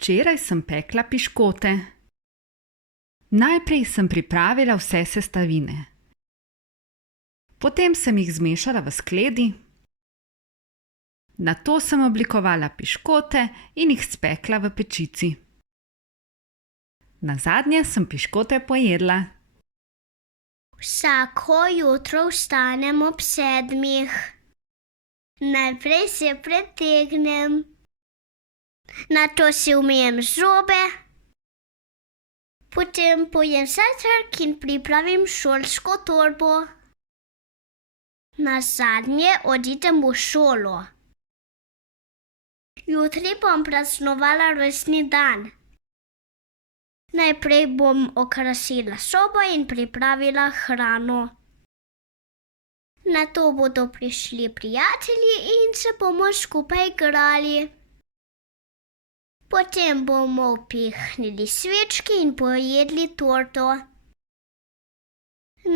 Včeraj sem pekla piškote. Najprej sem pripravila vse sestavine. Potem sem jih zmešala v skledi. Nato sem oblikovala piškote in jih spekla v pečici. Nazadnje sem piškote pojedla. Vsako jutro vstanem ob 7. Najprej se pretegnem. Nato si umijem zobe. Potem pojem zajtrk in pripravim šolsko torbo. Nazadnje odidem v šolo. Jutri bom praznovala rojstni dan. Najprej bom okrasila sobo in pripravila hrano. Nato bodo prišli prijatelji in se bomo skupaj igrali. Potem bomo upihnili svečke in pojedli torto.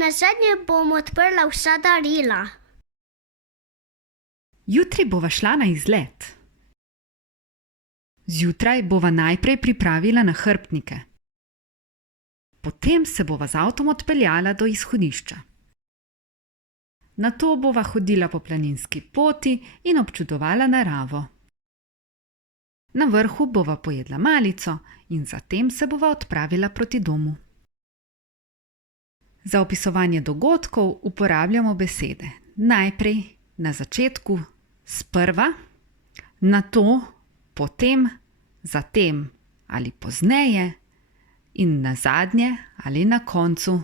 Nazadnje bom odprla vsa darila. Jutri bova šla na izlet. Zjutraj bova najprej pripravila nahrbtnike. Potem se bova z avtom odpeljala do izhodišča. Nato bova hodila po planinski poti in občudovala naravo. Na vrhu bova pojedla malico in zatem se bova odpravila proti domu. Za opisovanje dogodkov uporabljamo besede najprej, na začetku, sprva, nato, potem, zatem ali pozneje in nazadnje ali na koncu.